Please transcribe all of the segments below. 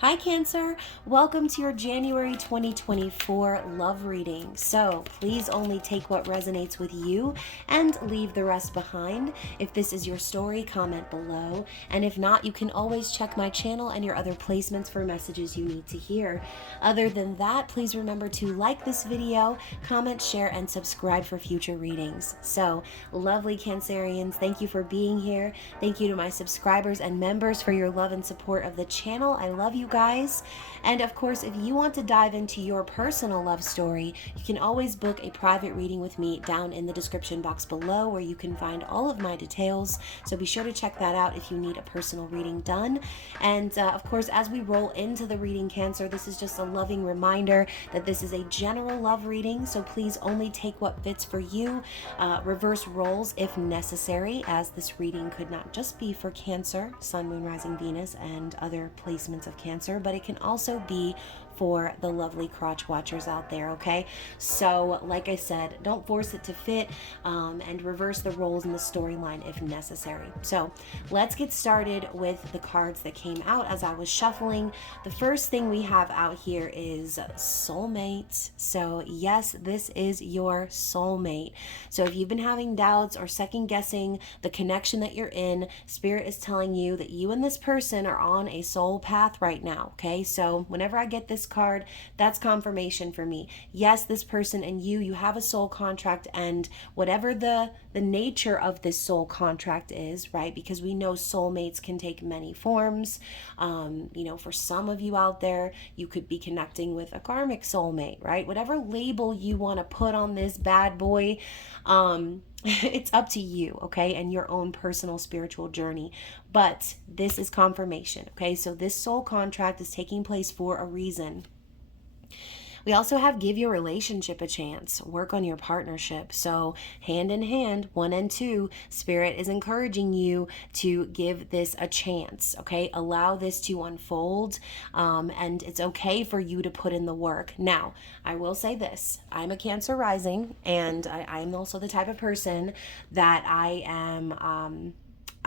Hi Cancer, welcome to your January 2024 love reading. So please only take what resonates with you and leave the rest behind. If this is your story, comment below. And if not, you can always check my channel and your other placements for messages you need to hear. Other than that, please remember to like this video, comment, share, and subscribe for future readings. So lovely Cancerians, thank you for being here. Thank you to my subscribers and members for your love and support of the channel. I love you guys. And of course, if you want to dive into your personal love story, you can always book a private reading with me down in the description box below, where you can find all of my details. So be sure to check that out if you need a personal reading done. And of course, as we roll into the reading, Cancer, this is just a loving reminder that this is a general love reading, so please only take what fits for you. Reverse roles if necessary, as this reading could not just be for Cancer, Sun, Moon, Rising, Venus, and other placements of Cancer, but it can also be for the lovely crotch watchers out there, okay? So like I said, don't force it to fit, and reverse the roles in the storyline if necessary. So let's get started with the cards that came out as I was shuffling. The first thing we have out here is soulmate. So yes, this is your soulmate. So if you've been having doubts or second guessing the connection that you're in, Spirit is telling you that you and this person are on a soul path right now, okay? So whenever I get this card, that's confirmation for me. Yes, this person and you have a soul contract, and whatever the nature of this soul contract is, right? Because we know soulmates can take many forms. For some of you out there, you could be connecting with a karmic soulmate, right? Whatever label you want to put on this bad boy, it's up to you, okay, and your own personal spiritual journey. But this is confirmation, okay? So this soul contract is taking place for a reason. We also have give your relationship a chance, work on your partnership. So hand in hand, 1 and 2, Spirit is encouraging you to give this a chance, okay? Allow this to unfold, and it's okay for you to put in the work. Now, I will say this, I'm a Cancer rising, and I'm also the type of person that I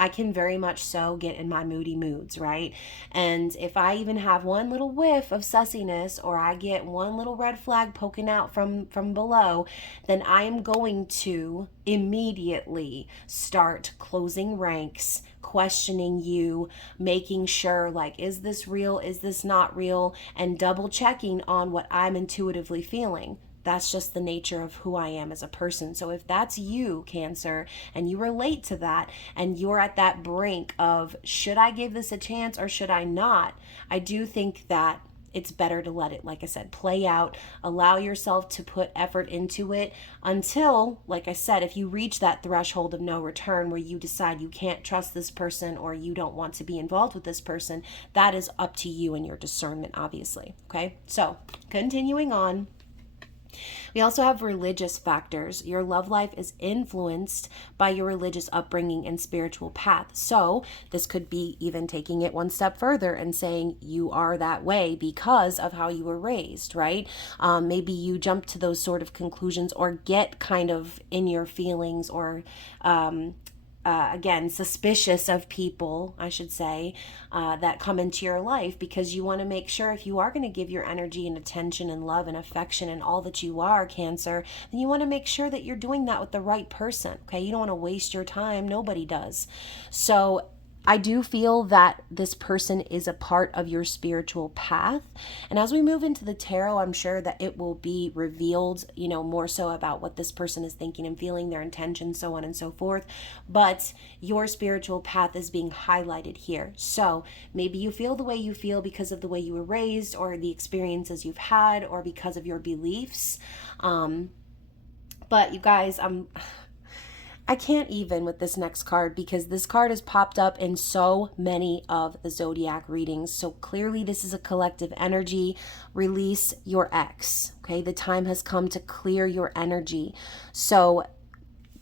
can very much so get in my moody moods, right? And if I even have one little whiff of sussiness, or I get one little red flag poking out from below, then I am going to immediately start closing ranks, questioning you, making sure, like, is this real? Is this not real? And double checking on what I'm intuitively feeling. That's just the nature of who I am as a person. So if that's you, Cancer, and you relate to that, and you're at that brink of, should I give this a chance or should I not? I do think that it's better to let it, like I said, play out. Allow yourself to put effort into it until, like I said, if you reach that threshold of no return where you decide you can't trust this person or you don't want to be involved with this person, that is up to you and your discernment, obviously. Okay, so continuing on. We also have religious factors. Your love life is influenced by your religious upbringing and spiritual path. So this could be even taking it one step further and saying you are that way because of how you were raised, right? Maybe you jump to those sort of conclusions or get kind of in your feelings, or again, suspicious of people, I should say, that come into your life, because you want to make sure, if you are going to give your energy and attention and love and affection and all that you are, Cancer, then you want to make sure that you're doing that with the right person, okay? You don't want to waste your time. Nobody does. So I do feel that this person is a part of your spiritual path. And as we move into the tarot, I'm sure that it will be revealed, more so about what this person is thinking and feeling, their intentions, so on and so forth. But your spiritual path is being highlighted here. So maybe you feel the way you feel because of the way you were raised, or the experiences you've had, or because of your beliefs. But you guys, I can't even with this next card, because this card has popped up in so many of the zodiac readings. So clearly this is a collective energy. Release your ex, okay? The time has come to clear your energy. So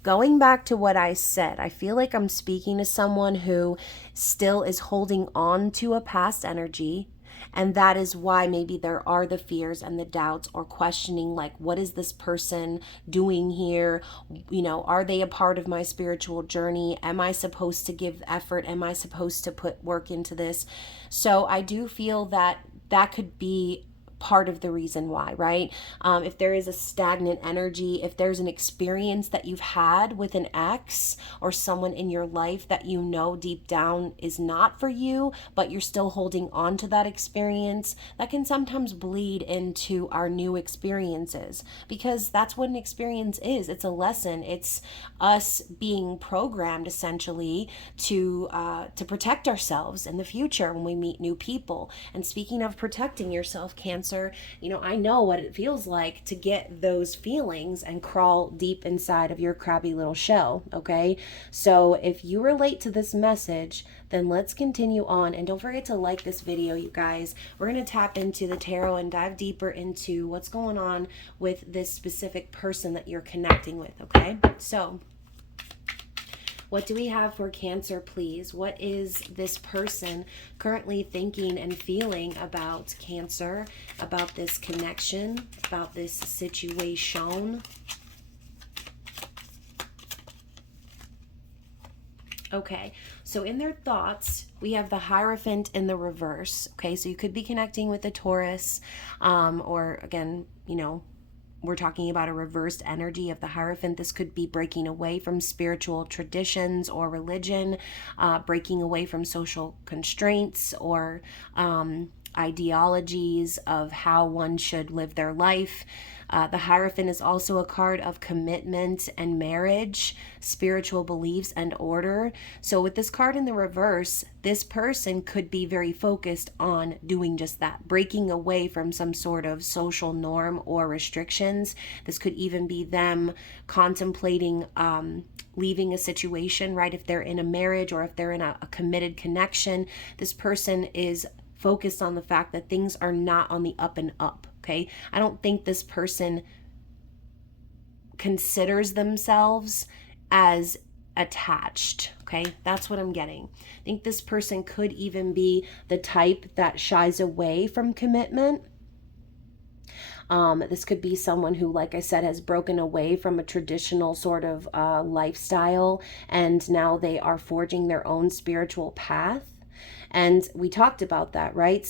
going back to what I said, I feel like I'm speaking to someone who still is holding on to a past energy. And that is why maybe there are the fears and the doubts or questioning, like, what is this person doing here? You know, are they a part of my spiritual journey? Am I supposed to give effort? Am I supposed to put work into this? So I do feel that that could be part of the reason why, right? If there is a stagnant energy, if there's an experience that you've had with an ex or someone in your life that you know deep down is not for you, but you're still holding on to that experience, that can sometimes bleed into our new experiences, because that's what an experience is. It's a lesson. It's us being programmed essentially to protect ourselves in the future when we meet new people. And speaking of protecting yourself, Cancer, you know, I know what it feels like to get those feelings and crawl deep inside of your crabby little shell, okay? So if you relate to this message, then let's continue on. And don't forget to like this video, you guys. We're going to tap into the tarot and dive deeper into what's going on with this specific person that you're connecting with, okay? So what do we have for Cancer, please? What is this person currently thinking and feeling about Cancer, about this connection, about this situation? Okay, so in their thoughts, we have the Hierophant in the reverse. Okay, so you could be connecting with a Taurus, or again, you know, we're talking about a reversed energy of the Hierophant. This could be breaking away from spiritual traditions or religion, breaking away from social constraints or ideologies of how one should live their life. The Hierophant is also a card of commitment and marriage, spiritual beliefs and order. So with this card in the reverse, this person could be very focused on doing just that, breaking away from some sort of social norm or restrictions. This could even be them contemplating leaving a situation, right? If they're in a marriage or if they're in a committed connection, this person is focused on the fact that things are not on the up and up. Okay, I don't think this person considers themselves as attached. Okay, that's what I'm getting. I think this person could even be the type that shies away from commitment. This could be someone who, like I said, has broken away from a traditional sort of lifestyle, and now they are forging their own spiritual path. And we talked about that, right?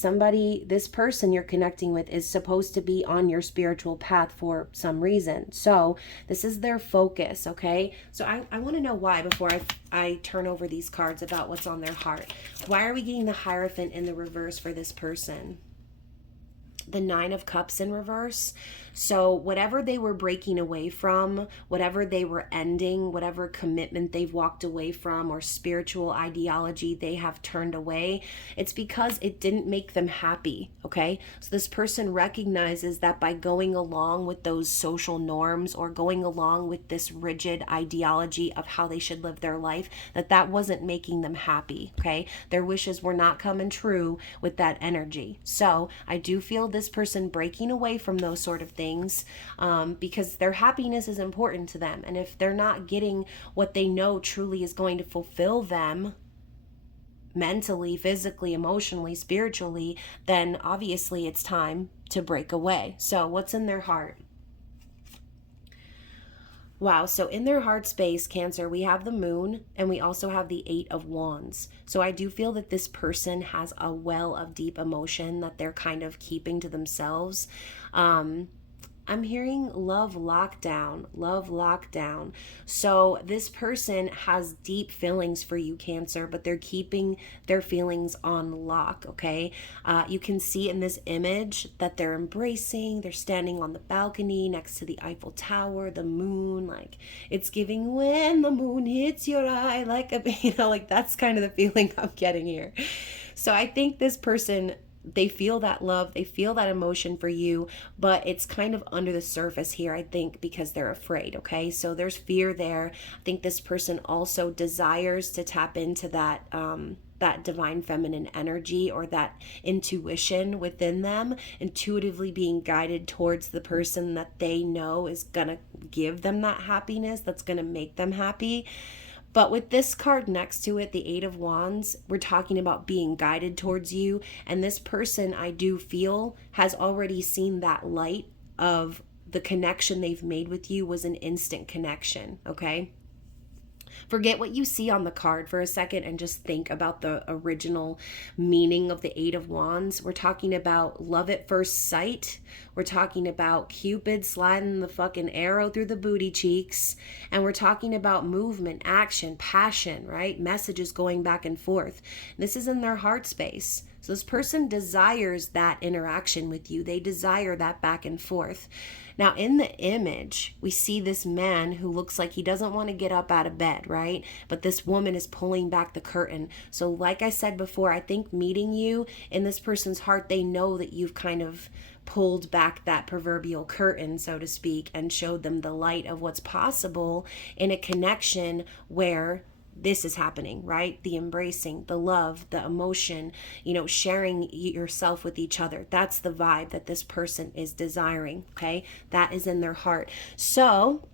This person you're connecting with is supposed to be on your spiritual path for some reason. So this is their focus, okay? So I want to know why before I turn over these cards about what's on their heart. Why are we getting the Hierophant in the reverse for this person? The Nine of Cups in reverse. So whatever they were breaking away from, whatever they were ending, whatever commitment they've walked away from or spiritual ideology they have turned away, it's because it didn't make them happy, okay? So this person recognizes that by going along with those social norms or going along with this rigid ideology of how they should live their life, that wasn't making them happy, okay? Their wishes were not coming true with that energy. So I do feel this person breaking away from those sort of things because their happiness is important to them. And if they're not getting what they know truly is going to fulfill them mentally, physically, emotionally, spiritually, then obviously it's time to break away. So what's in their heart? Wow, so in their heart space, Cancer, we have the Moon and we also have the Eight of Wands. So I do feel that this person has a well of deep emotion that they're kind of keeping to themselves. I'm hearing love lockdown, love lockdown. So this person has deep feelings for you, Cancer, but they're keeping their feelings on lock, okay? You can see in this image that they're embracing, they're standing on the balcony next to the Eiffel Tower, the moon, like it's giving when the moon hits your eye, like, like that's kind of the feeling I'm getting here. So I think this person, they feel that love, they feel that emotion for you, but it's kind of under the surface here, I think, because they're afraid, okay? So there's fear there. I think this person also desires to tap into that that divine feminine energy or that intuition within them, intuitively being guided towards the person that they know is gonna give them that happiness, that's gonna make them happy. But with this card next to it, the Eight of Wands, we're talking about being guided towards you. And this person, I do feel, has already seen that light of the connection they've made with you was an instant connection, okay? Forget what you see on the card for a second and just think about the original meaning of the Eight of Wands. We're talking about love at first sight. We're talking about Cupid sliding the fucking arrow through the booty cheeks. And we're talking about movement, action, passion, right? Messages going back and forth. This is in their heart space. So this person desires that interaction with you. They desire that back and forth. Now, in the image, we see this man who looks like he doesn't want to get up out of bed, right? But this woman is pulling back the curtain. So like I said before, I think meeting you in this person's heart, they know that you've kind of pulled back that proverbial curtain, so to speak, and showed them the light of what's possible in a connection where this is happening, right? The embracing, the love, the emotion, sharing yourself with each other. That's the vibe that this person is desiring, okay? That is in their heart. So,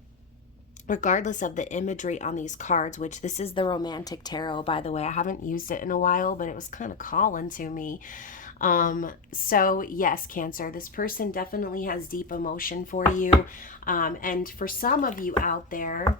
regardless of the imagery on these cards, which this is the Romantic Tarot, by the way. I haven't used it in a while, but it was kind of calling to me. So yes, Cancer, this person definitely has deep emotion for you. And for some of you out there,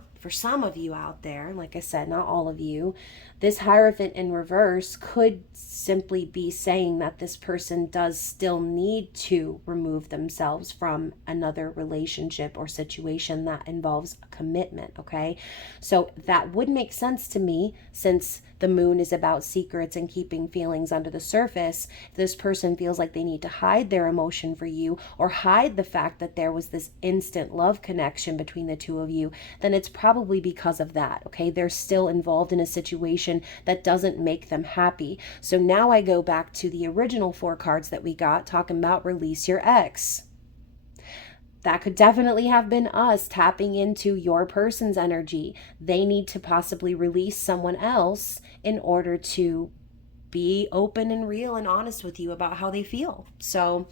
like I said, not all of you, this Hierophant in reverse could simply be saying that this person does still need to remove themselves from another relationship or situation that involves a commitment, okay? So that would make sense to me, since the moon is about secrets and keeping feelings under the surface. If this person feels like they need to hide their emotion for you, or hide the fact that there was this instant love connection between the two of you, then it's probably because of that, okay? They're still involved in a situation that doesn't make them happy. So now I go back to the original 4 cards that we got, talking about release your ex. That could definitely have been us tapping into your person's energy. They need to possibly release someone else in order to be open and real and honest with you about how they feel. So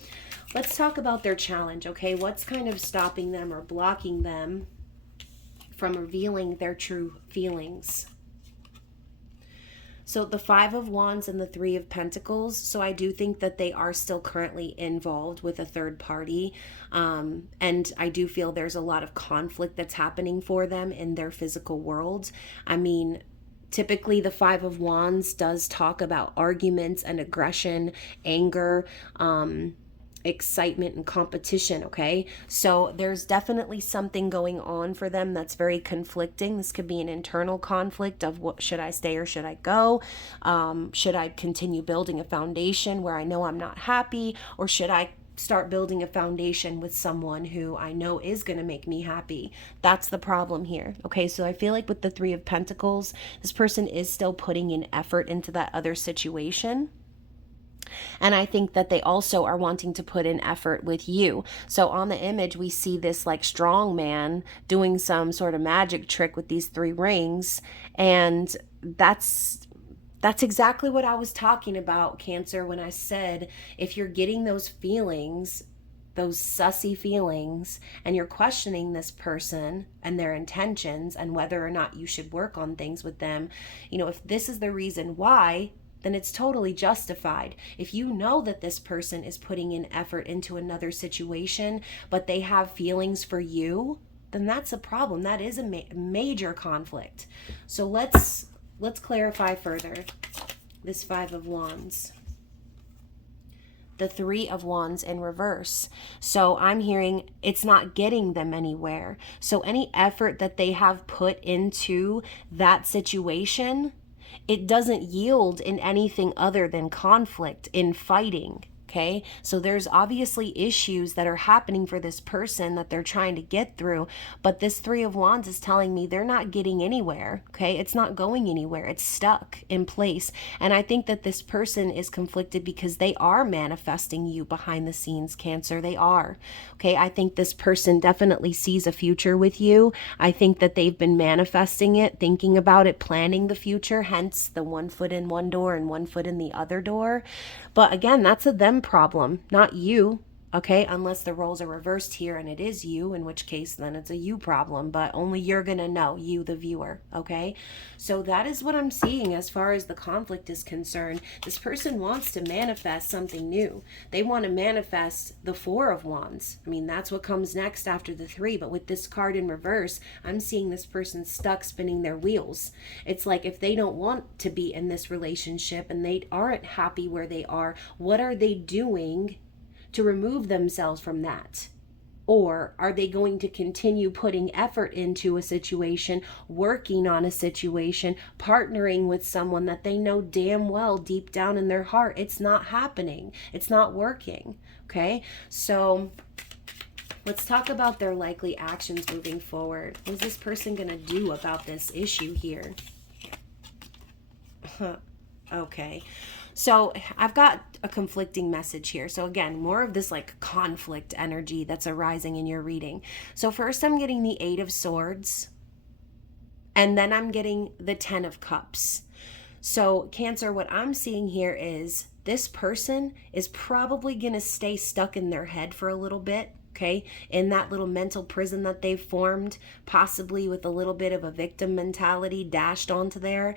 let's talk about their challenge, okay? What's kind of stopping them or blocking them from revealing their true feelings? So the 5 of Wands and the 3 of Pentacles. So I do think that they are still currently involved with a third party. And I do feel there's a lot of conflict that's happening for them in their physical world. I mean, typically the 5 of Wands does talk about arguments and aggression, anger, excitement and competition, okay? So there's definitely something going on for them that's very conflicting. This could be an internal conflict of what should I stay or should I go? Should I continue building a foundation where I know I'm not happy, or should I start building a foundation with someone who I know is going to make me happy? That's the problem here. Okay, so I feel like with the 3 of Pentacles, this person is still putting in effort into that other situation. And I think that they also are wanting to put in effort with you. So on the image, we see this like strong man doing some sort of magic trick with these 3 rings. And that's exactly what I was talking about, Cancer, when I said, if you're getting those feelings, those sussy feelings, and you're questioning this person and their intentions and whether or not you should work on things with them, if this is the reason why, then it's totally justified. If you know that this person is putting in effort into another situation, but they have feelings for you, then that's a problem. That is a major conflict. So let's clarify further. This 5 of Wands. The 3 of Wands in reverse. So I'm hearing it's not getting them anywhere. So any effort that they have put into that situation, it doesn't yield in anything other than conflict, in fighting. Okay, so there's obviously issues that are happening for this person that they're trying to get through, but this 3 of Wands is telling me they're not getting anywhere. Okay, it's not going anywhere. It's stuck in place. And I think that this person is conflicted because they are manifesting you behind the scenes, Cancer. They are. Okay, I think this person definitely sees a future with you. I think that they've been manifesting it, thinking about it, planning the future, hence the 1 foot in one door and 1 foot in the other door. But again, that's a them problem, not you. Okay, unless the roles are reversed here and it is you, in which case then it's a you problem, but only you're gonna know, you the viewer. Okay, so that is what I'm seeing as far as the conflict is concerned. This person wants to manifest something new. They want to manifest the Four of Wands. I mean, that's what comes next after the Three, but with this card in reverse, I'm seeing this person stuck spinning their wheels. It's like if they don't want to be in this relationship and they aren't happy where they are, what are they doing to remove themselves from that? Or are they going to continue putting effort into a situation, working on a situation, partnering with someone that they know damn well deep down in their heart it's not happening, it's not working? Okay, so let's talk about their likely actions moving forward. What is this person going to do about this issue here? Okay. So I've got a conflicting message here. So again, more of this like conflict energy that's arising in your reading. So first I'm getting the Eight of Swords, and then I'm getting the Ten of Cups. So Cancer, what I'm seeing here is this person is probably going to stay stuck in their head for a little bit. Okay, in that little mental prison that they've formed, possibly with a little bit of a victim mentality dashed onto there.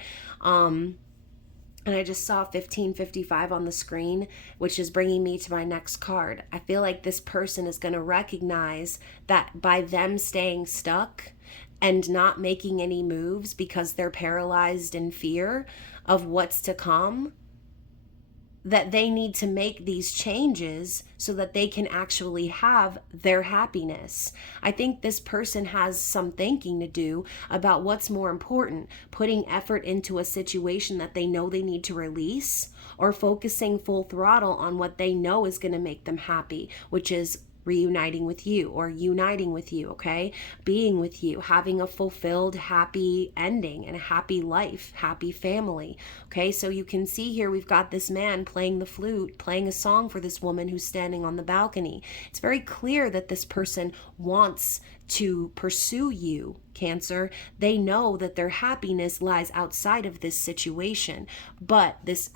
And I just saw 1555 on the screen, which is bringing me to my next card. I feel like this person is going to recognize that by them staying stuck and not making any moves because they're paralyzed in fear of what's to come, that they need to make these changes so that they can actually have their happiness. I think this person has some thinking to do about what's more important, putting effort into a situation that they know they need to release, or focusing full throttle on what they know is going to make them happy, which is reuniting with you or uniting with you, okay? Being with you, having a fulfilled, happy ending and a happy life, happy family, okay? So you can see here we've got this man playing the flute, playing a song for this woman who's standing on the balcony. It's very clear that this person wants to pursue you, Cancer. They know that their happiness lies outside of this situation, but this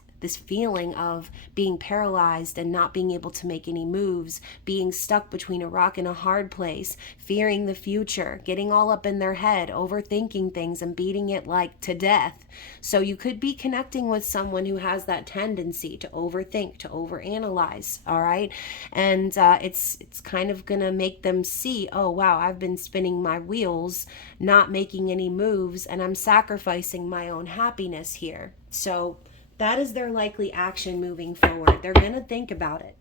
feeling of being paralyzed and not being able to make any moves, being stuck between a rock and a hard place, fearing the future, getting all up in their head, overthinking things and beating it like to death. So you could be connecting with someone who has that tendency to overthink, to overanalyze, all right? And it's kind of gonna make them see, oh wow, I've been spinning my wheels, not making any moves, and I'm sacrificing my own happiness here. So that is their likely action moving forward. They're going to think about it.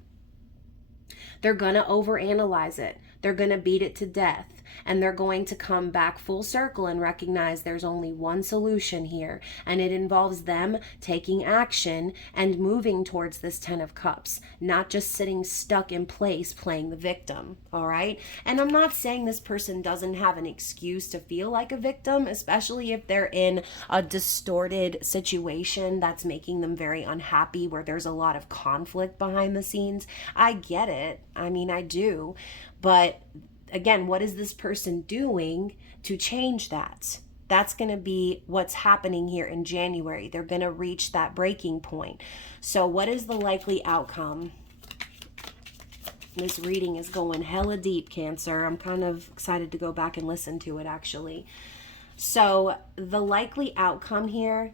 They're going to overanalyze it. They're going to beat it to death. And they're going to come back full circle and recognize there's only one solution here. And it involves them taking action and moving towards this Ten of Cups, not just sitting stuck in place playing the victim. All right. And I'm not saying this person doesn't have an excuse to feel like a victim, especially if they're in a distorted situation that's making them very unhappy, where there's a lot of conflict behind the scenes. I get it. I mean, I do. But again, what is this person doing to change that? That's going to be what's happening here in January. They're going to reach that breaking point. So what is the likely outcome? This reading is going hella deep, Cancer. I'm kind of excited to go back and listen to it, actually. So the likely outcome here...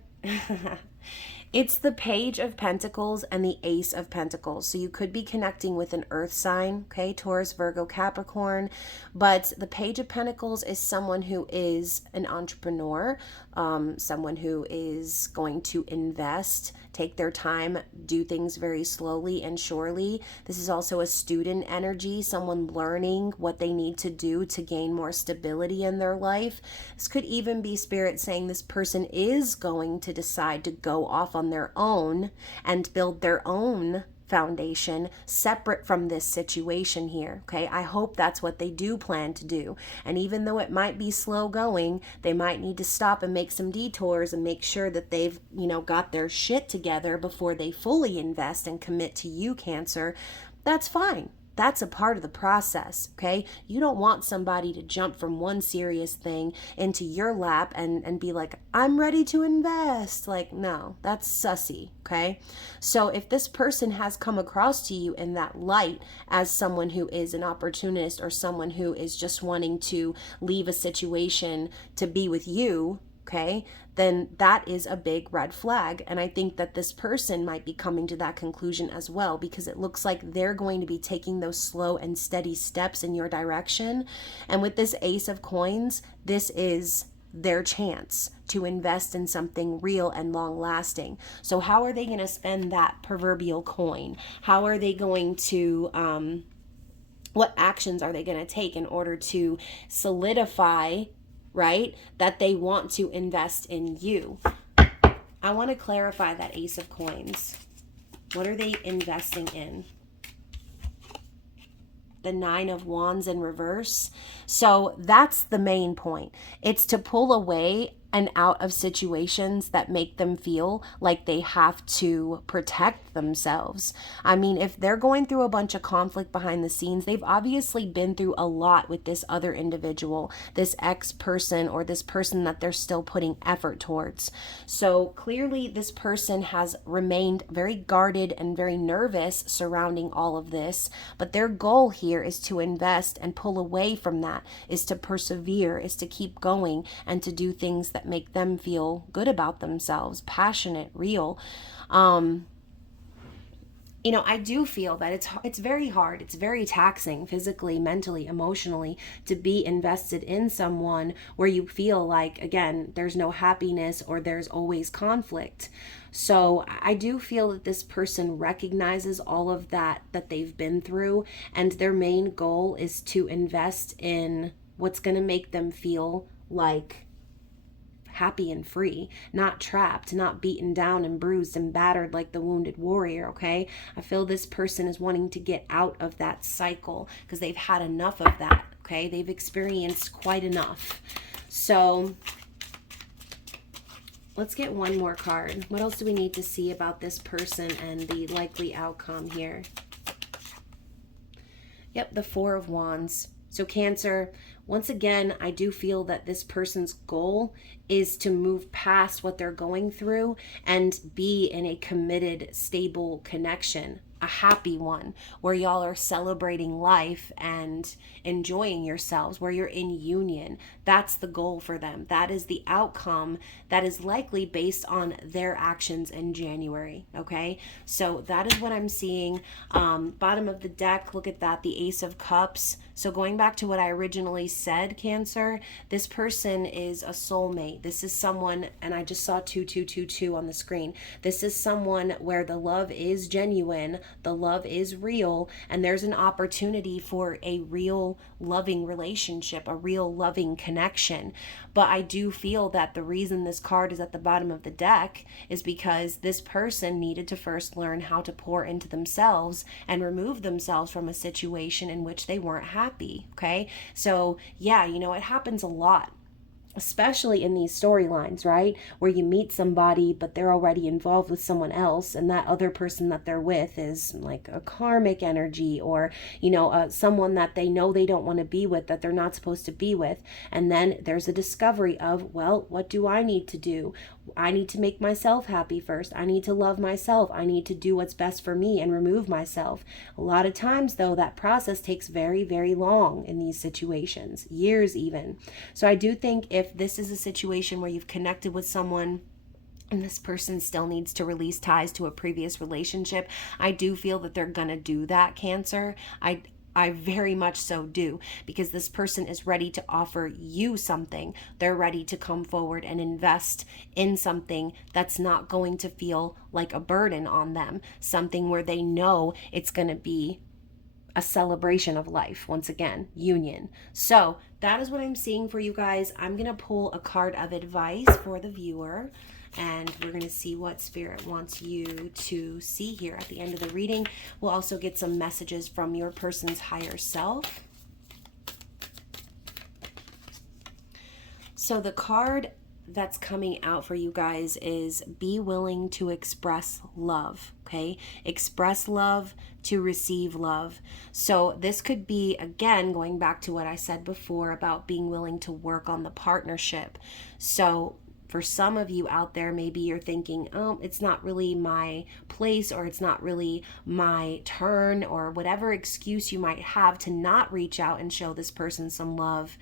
It's the Page of Pentacles and the Ace of Pentacles. So you could be connecting with an earth sign, okay, Taurus, Virgo, Capricorn. But the Page of Pentacles is someone who is an entrepreneur, someone who is going to invest, take their time, do things very slowly and surely. This is also a student energy, someone learning what they need to do to gain more stability in their life. This could even be Spirit saying this person is going to decide to go off on their own and build their own foundation separate from this situation here. Okay, I hope that's what they do plan to do. And even though it might be slow going, they might need to stop and make some detours and make sure that they've, got their shit together before they fully invest and commit to you, Cancer. That's fine. That's a part of the process, okay? You don't want somebody to jump from one serious thing into your lap and be like, I'm ready to invest. Like, no, that's sussy, okay? So if this person has come across to you in that light as someone who is an opportunist or someone who is just wanting to leave a situation to be with you, okay, then that is a big red flag. And I think that this person might be coming to that conclusion as well, because it looks like they're going to be taking those slow and steady steps in your direction. And with this Ace of Coins, this is their chance to invest in something real and long lasting. So how are they going to spend that proverbial coin? How are they going to, what actions are they going to take in order to solidify, right, that they want to invest in you? I want to clarify that Ace of Coins. What are they investing in? The Nine of Wands in reverse. So that's the main point. It's to pull away and out of situations that make them feel like they have to protect themselves. I mean, if they're going through a bunch of conflict behind the scenes, they've obviously been through a lot with this other individual, this ex person, or this person that they're still putting effort towards. So clearly this person has remained very guarded and very nervous surrounding all of this, but their goal here is to invest and pull away from that, is to persevere, is to keep going, and to do things that make them feel good about themselves, passionate, real. You know, I do feel that it's very hard. It's very taxing physically, mentally, emotionally to be invested in someone where you feel like, again, there's no happiness or there's always conflict. So I do feel that this person recognizes all of that they've been through, and their main goal is to invest in what's going to make them feel like happy and free, not trapped, not beaten down and bruised and battered like the wounded warrior, okay? I feel this person is wanting to get out of that cycle because they've had enough of that, okay? They've experienced quite enough. So let's get one more card. What else do we need to see about this person and the likely outcome here? Yep, the Four of Wands. So Cancer, once again, I do feel that this person's goal is to move past what they're going through and be in a committed, stable connection, a happy one, where y'all are celebrating life and enjoying yourselves, where you're in union. That's the goal for them. That is the outcome that is likely based on their actions in January, okay? So that is what I'm seeing. Bottom of the deck, look at that, the Ace of Cups. So going back to what I originally said, Cancer, this person is a soulmate. This is someone, and I just saw 2222 on the screen. This is someone where the love is genuine, the love is real, and there's an opportunity for a real loving relationship, a real loving connection. But I do feel that the reason this card is at the bottom of the deck is because this person needed to first learn how to pour into themselves and remove themselves from a situation in which they weren't happy, okay? So yeah, you know, it happens a lot, especially in these storylines, right? Where you meet somebody, but they're already involved with someone else, and that other person that they're with is like a karmic energy, or, you know, someone that they know they don't want to be with, that they're not supposed to be with. And then there's a discovery of, well, what do I need to do? I need to make myself happy first. I need to love myself. I need to do what's best for me and remove myself. A lot of times, though, that process takes very, very long in these situations, years even. So I do think if this is a situation where you've connected with someone and this person still needs to release ties to a previous relationship, I do feel that they're gonna do that, Cancer. I very much so do, because this person is ready to offer you something. They're ready to come forward and invest in something that's not going to feel like a burden on them, something where they know it's going to be a celebration of life. Once again, union. So that is what I'm seeing for you guys. I'm going to pull a card of advice for the viewer, and we're going to see what Spirit wants you to see here at the end of the reading. We'll also get some messages from your person's higher self. So the card that's coming out for you guys is be willing to express love, okay? Express love to receive love. So this could be, again, going back to what I said before about being willing to work on the partnership. So for some of you out there, maybe you're thinking, oh, it's not really my place, or it's not really my turn, or whatever excuse you might have to not reach out and show this person some love.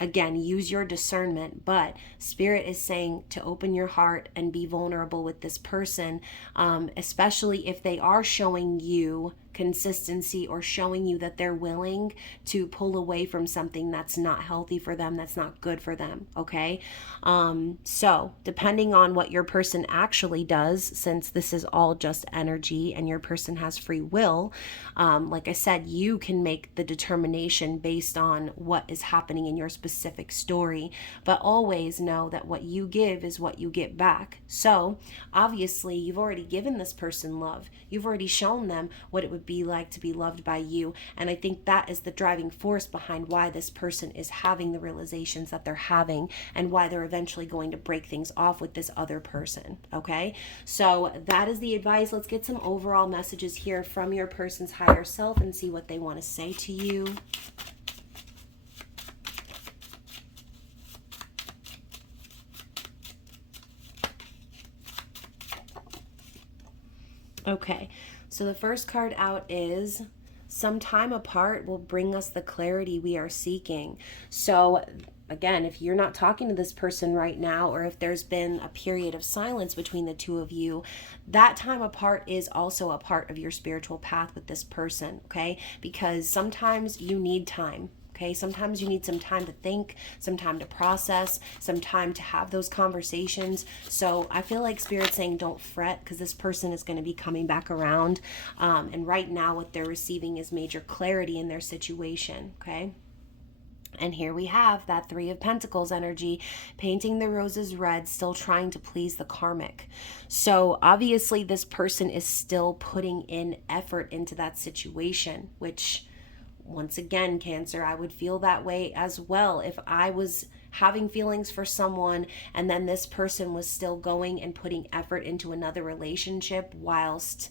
Again, use your discernment, but Spirit is saying to open your heart and be vulnerable with this person, especially if they are showing you consistency or showing you that they're willing to pull away from something that's not healthy for them, that's not good for them, okay? So depending on what your person actually does, since this is all just energy and your person has free will, like I said, you can make the determination based on what is happening in your specific story, but always know that what you give is what you get back. So obviously you've already given this person love. You've already shown them what it would be like to be loved by you. And I think that is the driving force behind why this person is having the realizations that they're having, and why they're eventually going to break things off with this other person. Okay, so that is the advice. Let's get some overall messages here from your person's higher self and see what they want to say to you. Okay, so the first card out is some time apart will bring us the clarity we are seeking. So again, if you're not talking to this person right now, or if there's been a period of silence between the two of you, that time apart is also a part of your spiritual path with this person, okay? Because sometimes you need time. Okay, sometimes you need some time to think, some time to process, some time to have those conversations. So I feel like Spirit's saying don't fret, because this person is going to be coming back around. And right now what they're receiving is major clarity in their situation, okay? And here we have that Three of Pentacles energy, painting the roses red, still trying to please the karmic. So obviously this person is still putting in effort into that situation, which, once again, Cancer, I would feel that way as well if I was having feelings for someone and then this person was still going and putting effort into another relationship whilst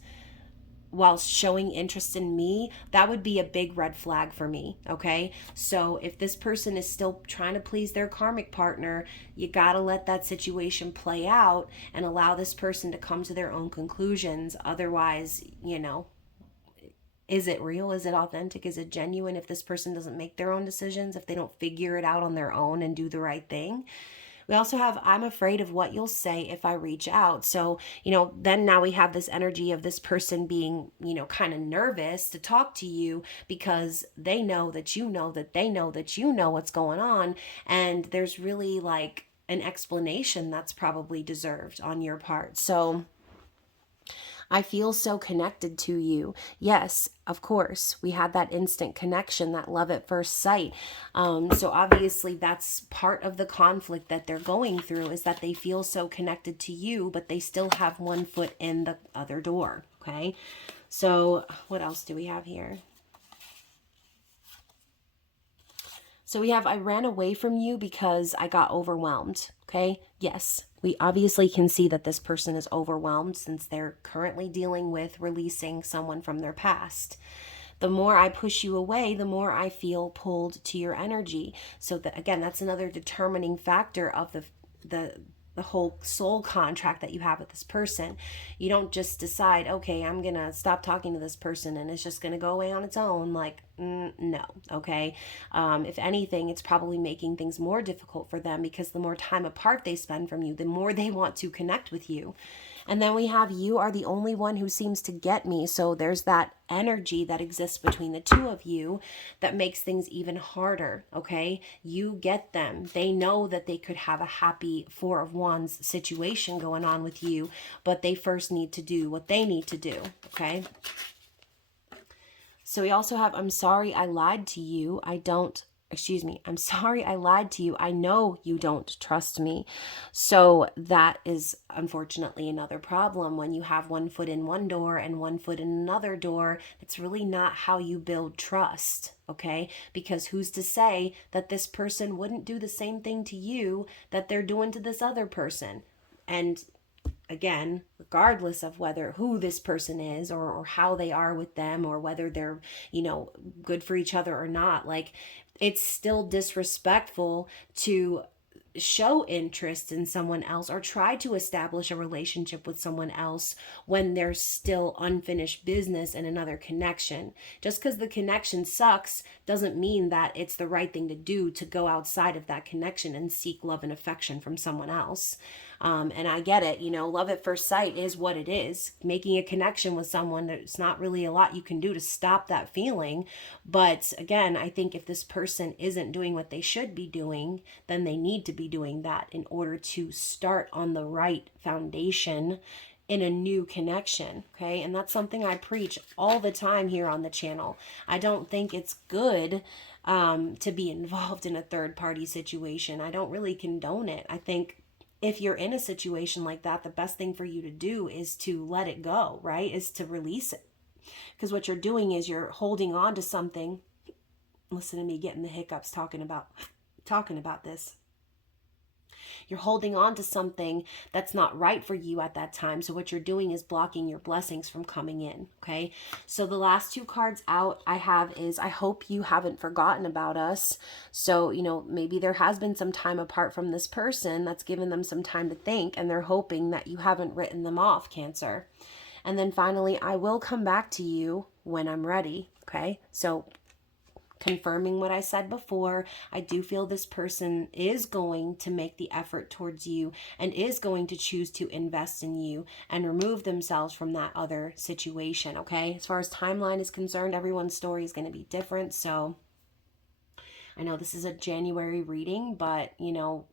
showing interest in me. That would be a big red flag for me, okay? So if this person is still trying to please their karmic partner, you gotta let that situation play out and allow this person to come to their own conclusions. Otherwise, is it real? Is it authentic? Is it genuine if this person doesn't make their own decisions, if they don't figure it out on their own and do the right thing? We also have, I'm afraid of what you'll say if I reach out. So, then now we have this energy of this person being, kind of nervous to talk to you because they know that you know that they know that you know what's going on. And there's really like an explanation that's probably deserved on your part. So I feel so connected to you. Yes, of course, we had that instant connection, that love at first sight. So obviously that's part of the conflict that they're going through, is that they feel so connected to you, but they still have one foot in the other door, okay? So what else do we have here? So we have, I ran away from you because I got overwhelmed, okay? Yes, we obviously can see that this person is overwhelmed since they're currently dealing with releasing someone from their past. The more I push you away, the more I feel pulled to your energy. So that, again, that's another determining factor of the whole soul contract that you have with this person. You don't just decide, okay, I'm gonna stop talking to this person and it's just gonna go away on its own. Like, no, okay? If anything, it's probably making things more difficult for them, because the more time apart they spend from you, the more they want to connect with you. And then we have, you are the only one who seems to get me. So there's that energy that exists between the two of you that makes things even harder, okay? You get them. They know that they could have a happy Four of Wands situation going on with you, but they first need to do what they need to do, okay? So we also have, I'm sorry I lied to you. I don't excuse me, I'm sorry I lied to you. I know you don't trust me. So that is unfortunately another problem when you have one foot in one door and one foot in another door. It's really not how you build trust, okay? Because who's to say that this person wouldn't do the same thing to you that they're doing to this other person? And again, regardless of whether who this person is or how they are with them or whether they're, good for each other or not, like it's still disrespectful to show interest in someone else or try to establish a relationship with someone else when there's still unfinished business and another connection. Just because the connection sucks doesn't mean that it's the right thing to do to go outside of that connection and seek love and affection from someone else. And I get it, love at first sight is what it is. Making a connection with someone, there's not really a lot you can do to stop that feeling. But again, I think if this person isn't doing what they should be doing, then they need to be doing that in order to start on the right foundation in a new connection. Okay. And that's something I preach all the time here on the channel. I don't think it's good to be involved in a third party situation. I don't really condone it. I think if you're in a situation like that, the best thing for you to do is to let it go, right? Is to release it. Because what you're doing is you're holding on to something. Listen to me getting the hiccups talking about this. You're holding on to something that's not right for you at that time. So what you're doing is blocking your blessings from coming in, okay? So the last two cards out I have is, I hope you haven't forgotten about us. So, maybe there has been some time apart from this person that's given them some time to think, and they're hoping that you haven't written them off, Cancer. And then finally, I will come back to you when I'm ready, okay? So confirming what I said before, I do feel this person is going to make the effort towards you and is going to choose to invest in you and remove themselves from that other situation, okay? As far as timeline is concerned, everyone's story is going to be different. So I know this is a January reading, but,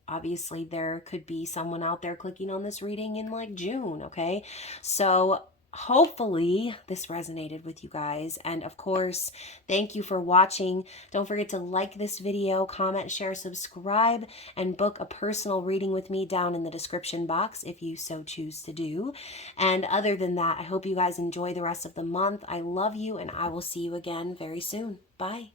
obviously there could be someone out there clicking on this reading in like June, okay? So hopefully this resonated with you guys. And of course, thank you for watching. Don't forget to like this video, comment, share, subscribe, and book a personal reading with me down in the description box if you so choose to do. And other than that, I hope you guys enjoy the rest of the month. I love you, and I will see you again very soon. Bye.